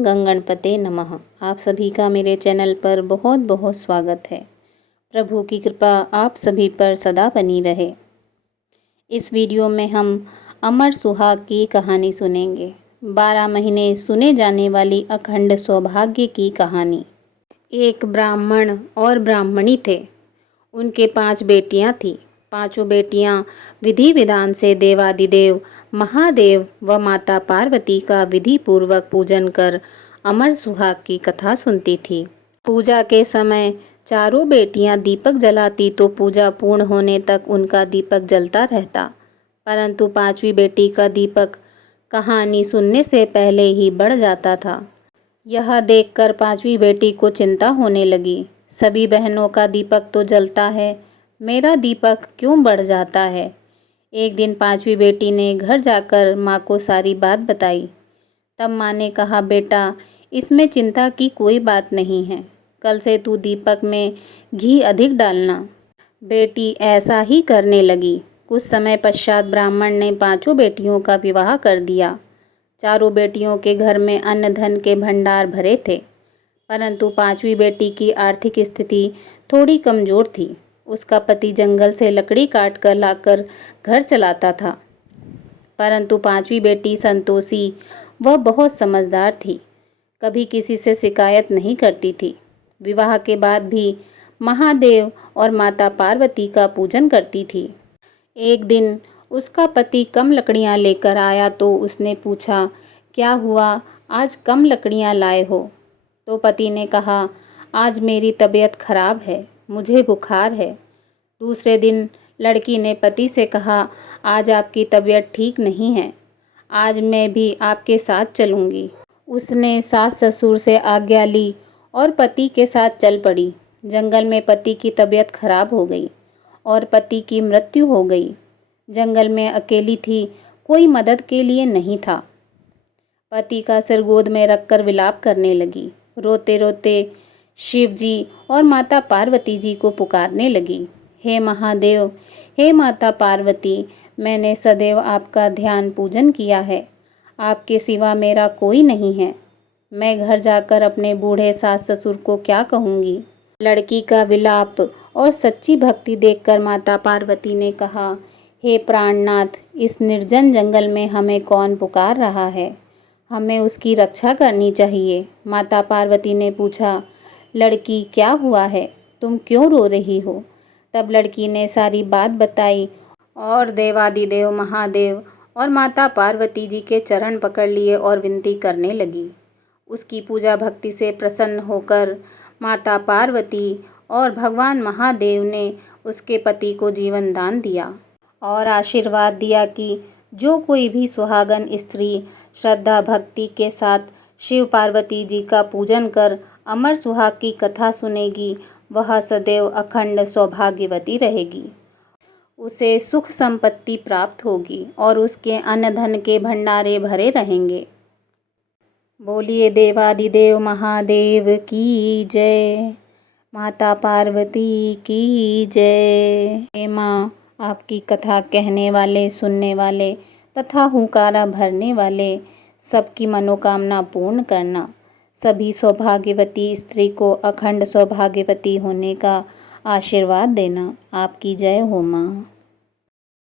ओम गंगणपते नमः। आप सभी का मेरे चैनल पर बहुत बहुत स्वागत है। प्रभु की कृपा आप सभी पर सदा बनी रहे। इस वीडियो में हम अमर सुहाग की कहानी सुनेंगे। 12 महीने सुने जाने वाली अखंड सौभाग्य की कहानी। एक ब्राह्मण और ब्राह्मणी थे। उनके 5 बेटियां थीं। पांचों बेटियां विधि विधान से देवादिदेव महादेव व माता पार्वती का विधि पूर्वक पूजन कर अमर सुहाग की कथा सुनती थी। पूजा के समय चारों बेटियां दीपक जलाती तो पूजा पूर्ण होने तक उनका दीपक जलता रहता, परंतु 5वीं बेटी का दीपक कहानी सुनने से पहले ही बढ़ जाता था। यह देखकर 5वीं बेटी को चिंता होने लगी। सभी बहनों का दीपक तो जलता है, मेरा दीपक क्यों बढ़ जाता है। एक दिन 5वीं बेटी ने घर जाकर माँ को सारी बात बताई। तब माँ ने कहा, बेटा इसमें चिंता की कोई बात नहीं है, कल से तू दीपक में घी अधिक डालना। बेटी ऐसा ही करने लगी। कुछ समय पश्चात ब्राह्मण ने 5 बेटियों का विवाह कर दिया। चारों बेटियों के घर में अन्न धन के भंडार भरे थे, परंतु 5वीं बेटी की आर्थिक स्थिति थोड़ी कमजोर थी। उसका पति जंगल से लकड़ी काट कर लाकर घर चलाता था, परंतु 5वीं बेटी संतोषी वह बहुत समझदार थी, कभी किसी से शिकायत नहीं करती थी। विवाह के बाद भी महादेव और माता पार्वती का पूजन करती थी। एक दिन उसका पति कम लकड़ियां लेकर आया तो उसने पूछा, क्या हुआ, आज कम लकड़ियां लाए हो? तो पति ने कहा, आज मेरी तबीयत खराब है, मुझे बुखार है। दूसरे दिन लड़की ने पति से कहा, आज आपकी तबीयत ठीक नहीं है, आज मैं भी आपके साथ चलूँगी। उसने सास ससुर से आज्ञा ली और पति के साथ चल पड़ी। जंगल में पति की तबीयत खराब हो गई और पति की मृत्यु हो गई। जंगल में अकेली थी, कोई मदद के लिए नहीं था। पति का सिर गोद में रखकर विलाप करने लगी। रोते रोते शिव जी और माता पार्वती जी को पुकारने लगी, हे महादेव, हे माता पार्वती, मैंने सदैव आपका ध्यान पूजन किया है, आपके सिवा मेरा कोई नहीं है। मैं घर जाकर अपने बूढ़े सास ससुर को क्या कहूँगी। लड़की का विलाप और सच्ची भक्ति देखकर माता पार्वती ने कहा, हे प्राणनाथ, इस निर्जन जंगल में हमें कौन पुकार रहा है, हमें उसकी रक्षा करनी चाहिए। माता पार्वती ने पूछा, लड़की क्या हुआ है, तुम क्यों रो रही हो? तब लड़की ने सारी बात बताई और देवादिदेव महादेव और माता पार्वती जी के चरण पकड़ लिए और विनती करने लगी। उसकी पूजा भक्ति से प्रसन्न होकर माता पार्वती और भगवान महादेव ने उसके पति को जीवन दान दिया और आशीर्वाद दिया कि जो कोई भी सुहागन स्त्री श्रद्धा भक्ति के साथ शिव पार्वती जी का पूजन कर अमर सुहाग की कथा सुनेगी, वह सदैव अखंड सौभाग्यवती रहेगी। उसे सुख संपत्ति प्राप्त होगी और उसके अन्न धन के भंडारे भरे रहेंगे। बोलिए देवादिदेव महादेव की जय, माता पार्वती की जय। हे माँ, आपकी कथा कहने वाले, सुनने वाले तथा हुंकारा भरने वाले सबकी मनोकामना पूर्ण करना। सभी सौभाग्यवती स्त्री को अखंड सौभाग्यवती होने का आशीर्वाद देना। आपकी जय हो माँ।